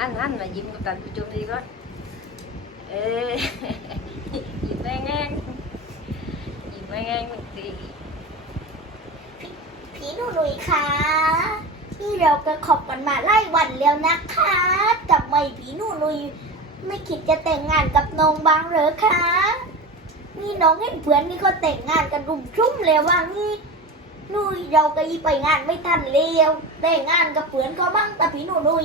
อันนั้นมายิ้มกับกันผู้ชมดีก่อนเอ้ยยิ้มแง่งยิ้มแง่งหนึ่งทีพี่หนุ่ยค่ะนี่เราก็ขอบกันมาไล่วันแล้วนะคะทำไมพี่หนุ่ยไม่คิดจะแต่งงานกับน้องบางเหรอคะนี่น้องเห็นเพื่อนนี่ก็แต่งงานกันรุมชุ่มเลยว่านี่นุ่ยเราก็ยีไปงานไม่ทันเร็วแต่งงานกับเพื่อนก็บ้างแต่พี่นูหนุ่ย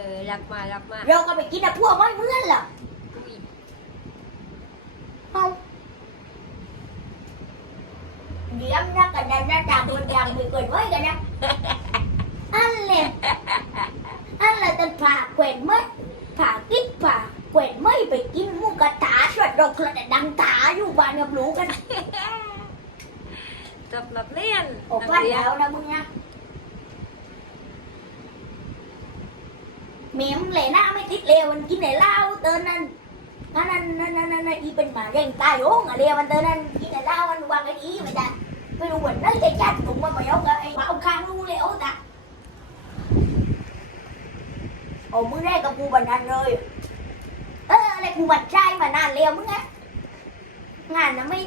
อาใจใช้นู่นไปนี่นี่เด็กเล็กเล็กช่องสามวันที่แล้วผ่ากิ๊กไปกินหมุกกระถาใช่ไหมที่ร้านชี้บอกกันเราเห็นเล็กเออรักมารักมาเราก็ไปกินอะพวกไม่เหมือนล่ะอุ้ยเอาเดี๋ยวนะกันนะหน้าตาคนดังมีเกินไว้กันนะอันเลยอันเลยตันผ่าแขวนไม่ผ่ากิ๊กผ่าแขวนไม่ไปกินหมุกกระถาสวดดอกกระดังตาอยู่บ้านกับลูกกันจบนักเรียนโอ้นัพันเรียน แล้วนะมึงนะ เมมเลยนะไม่ติดเลวมันกินไหนเหล้าเตือนนั่นนั่นนั่นนั่นนั่นอีเป็นหมาเร่งตายโอ้งอะเลวมันเตือนนั่นกินไหนเหล้ามันวางไอ้อีไม่ได้ไม่รู้วันนั้นจะจัดถุงมันมาเอากับไอ้มาเอาข้างลูกเลยโอ้ตาโอ้มึงได้กับกูบันนันเลย เอออะไรกูบันใจมานานแล้วมึงอะงานนะไม่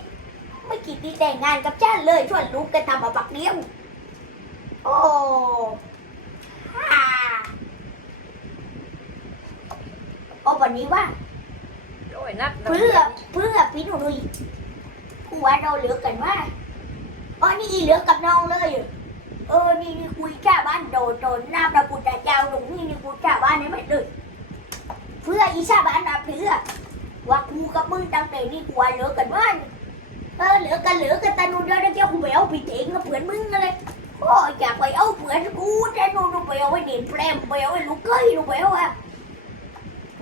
ไม่คิดที่แต่งงานกับจ้าเลยชวนลูกกันทำมาบักเดียว โอ้ฮ่า โอ้วันนี้ว่าโอ้ยนักเพื่อเพื่อพี่หนูดุยกูว่าเราเหลือกันว่าอ๋อนี่อีเหลือกับน้องเลยเออนี่นี่คุยชาบ้านโดดโดนหน้าพระพุทธเจ้าตรงนี้นี่คุยชาบ้านนี่ไม่เลยเพื่ออีชาบ้านนะเพื่อว่ากูกับมึงตั้งแต่นี่กูว่าเหลือกันว่าเออเหลือกันเหลือกันแต่นูเดียวได้เจ้ากูไปเอาไปเถงกับเพื่อนมึงอะไรโอ้ยอยากไปเอาเพื่อนกูแต่นูนูไปเอาไว้เด่นแปรมไปเอาไว้ลูกเกยลูกไปเอาอะ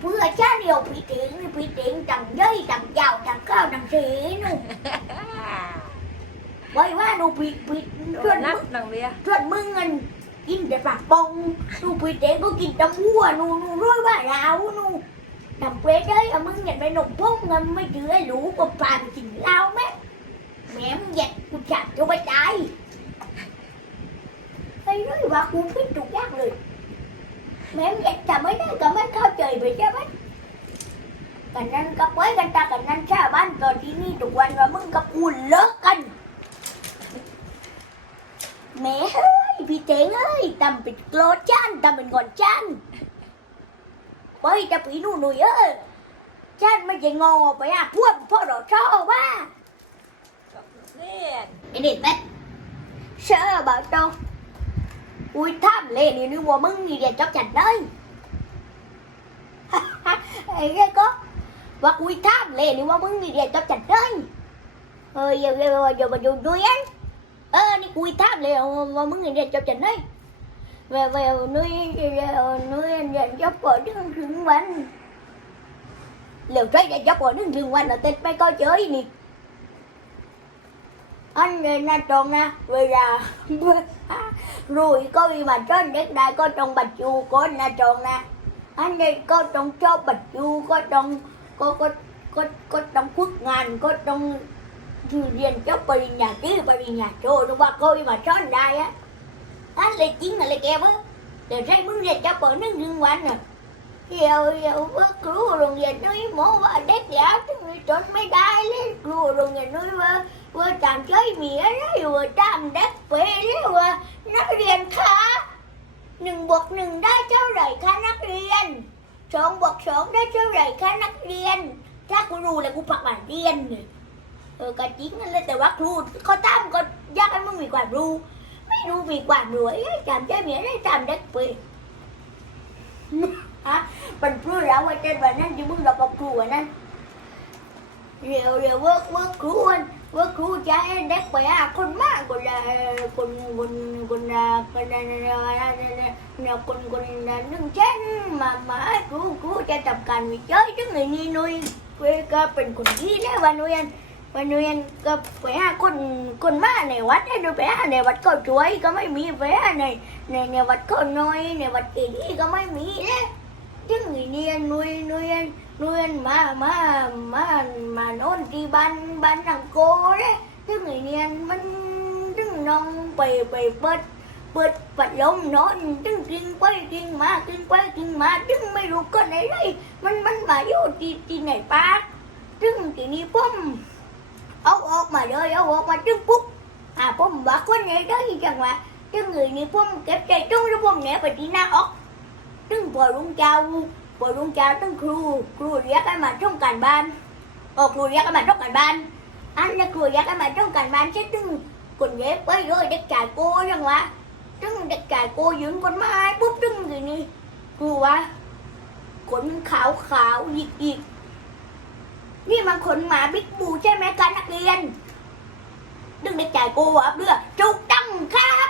เพื่อ cha điều bị tiện bị tiện đằng dây đằng giàu đằng cao đằng xỉ nụ quay qua nụ bị bị โดน chuyện นัก mưng นักเรียน chuyện mưng anh in để bạc bông nụ bị tiện có kinh tâm mua nụ nụ rối bà lão nụ nằm quê đấy à mưng nhận phải nộp phốt ngâm mấy chữ ấy lũ của bà bị chỉnh lao mẹ mẹ em giặt cô chặt cho bà trái hay nói bà cô phít trục giác rồi mẹ em giặt chả mấy đấy cả mấy khao trời bị cha bắt กันนั้นกับไว้กันตากันนั้นชาวบ้านตอนที่นี่ทุกวันว่ามึงกับกูเลิกกันแหม่เฮ้ยพี่เจ๋งเอ้ยตำเป็นโกรธจันตำเป็นก่อนจันไปจะปีหนูหนุ่ยเอ้ยจันไม่ใช่งอไปอะพวกพ่อเราชอบว่าจบนักเรียนไอ้เด็กแม่เชื่อ bảo tao ui tham lệ นี่นึกว่ามึงนี่เดี๋ยวจับจันได้ไอ้เงี้ ยก็ว่า ui tham lệ นี่ว่ามึงนี่เดี๋ยวจับจันได้เออ giờ giờ giờ mà dùng nuôi ấy ơ นี่ ui tham lệ ว่ามึงนี่เดี๋ยวจับจันได้ về về nuôi nuôi dành dốc ở đứng rừng quanh liều trái dành dốc ở đứng rừng quanh là tên mấy coi chơi nè anh này na tròn nè bây giờ rồi coi mà trên đất đai có trong bạch chu, có na tròn nè. Anh đây có trong cho bạch chu, có trong có có có có trong quốc ngàn, có trong thư viện cho bà đi nhà kia bà đi nhà chỗ nó qua coi mà trên đai á. Anh lấy chính là lấy kẹp á. Để ra bước ra cho bà nó ngưng quanh nè giờ giờ bước cứu rồi về nuôi mổ và đất giá trốn mấy đai, lấy cứu rồi về nuôi và ว่าจำช่วยเมียได้ว่าจำเด็กเปรี้ว่านักเรียนคะหนึ่งบวกหนึ่งได้เท่าไหร่คะนักเรียนสองบวกสองได้เท่าไหร่คะนักเรียน ถ้ากูรู้เลยกูปักบันเรียนเนี่ยเออกระจริงนั่นแหละแต่ว่าครูเขาตั้มก็ยากให้มึงมีความรู้ ไม่รู้มีความรู้เอ้จำช่วยมียได้จำเด็กเปรฮะเป็นครูแล้วว่าเจนวันนั้นที่มึงเราบอกครูวันนั้นเร็วเร็วเวิร์กเวิร์กครูวัน ว่าครูจะให้เด็กไปหาคนมากคนละคนคนคนละคนละเนี่ยคนคนละหนึ่งเช่นมามาให้ครูครูจะทำการวิจัย ถึงเรียนนุยนุยนุยมามามามาโน่นที่บ้านบ้านนังโกเลยถึงเรียนมันจึงนองไปไปเปิดเปิดปัดลมนอนจึงกินไปกินมากินไปกินมาจึงไม่รู้ก็ไหนเลยมันมันมาอยู่ที่ที่ไหนป้าจึงที่นี่ปุ๊มเอาออกมาเลยเอาออกมาจึงปุ๊บอ่าปุ๊มว่าคนไหนได้ยังไงจึง người นี่ปุ๊มเก็บใจตรงแล้วปุ๊มเนี้ยไปที่หน้าออก cái bom này phải đi na ốc đừng vào luôn chào ปวดดวงใจตั้งครู ครูเรียกให้มาช่องการบ้านโอ้ครูเรียกให้มาช่องการบ้าน อันนี้ครูเรียกให้มาช่องการบ้านใช่ตึงคนเย็บไปเลยเด็กชายโก้ยังวะตึงเด็กชายโก้ยืนบนไม้ปุ๊บตึงอย่างนี้ครูวะขนขาวขาวหยิกหยิกนี่มันขนหมาบิ๊กบูใช่ไหมการนักเรียนตึงเด็กชายโก้วะเพื่อจุกตั้งครับ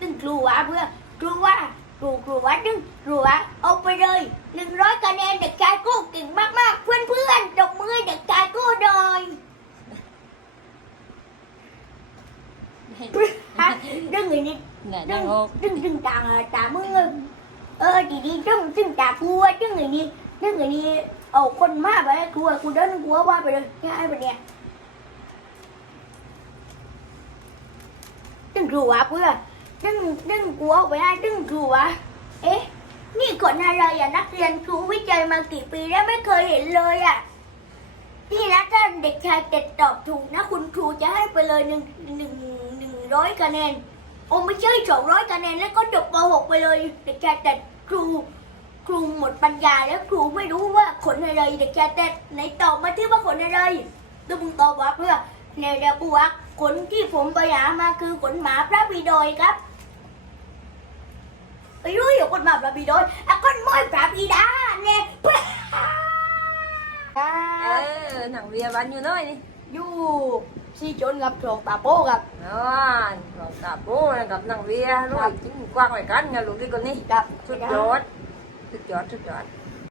ตึงครูวะเพื่อครูว่า ครูครูว่าดึงครูว่าเอาไปเลยหนึ่งร้อยคะแนนเด็กชายกู้เก่งมากๆ เพื่อนเพื่อนๆตบมือให้เด็กชายกู้หน่อยฮะดึงอย่างนี้ nè ดึง đang hộp ดึงดึงตาตามือเออดีดีดึงดึงตากลัวดึงอย่างนี้ดึงอย่างนี้เอาคนมาไปกลัวกูเดินกลัวว่าไปเลยง่ายไปเนี่ยดึงครูว่าเพื่อ ดึงดึงกลัวไปให้ดึงครูว่าเอ๊ะ นี่คนอะไรอะนักเรียนครูวิจัยมากี่ปีแล้วไม่เคยเห็นเลยอะนี่นะถ้าเด็กชายเต็ดตอบถูกนะ คุณครูจะให้ไปเลยหนึ่งหนึ่งหนึ่งร้อยคะแนนโอ้ไม่ใช่สองร้อยคะแนนแล้วก็จบป .6 ไปเลย เด็กชายเต็ดครูครูหมดปัญญาแล้วครูไม่รู้ว่าขนอะไรเด็กชายเต็ดไหนตอบมาที่ว่าขนอะไรตัวมึงตอบว่าเพื่อเนี่ยเดี๋ยวกูว่าขนที่ผมไปหามาคือขนหมาพระบิดอยครับ ไปรู้อยู่คนมาพระบิดอยอะคนม้อยพระบิดาเนี่ยเพื่อ Ê, thằng bia bán nhiêu nơi đi อยู่ซีจนกับโถงตาโป้กับ đó còn cả bố này gặp thằng bia rồi chính quang phải cắn nhà lũ đi con đi กับ chút chót chút chót chút chót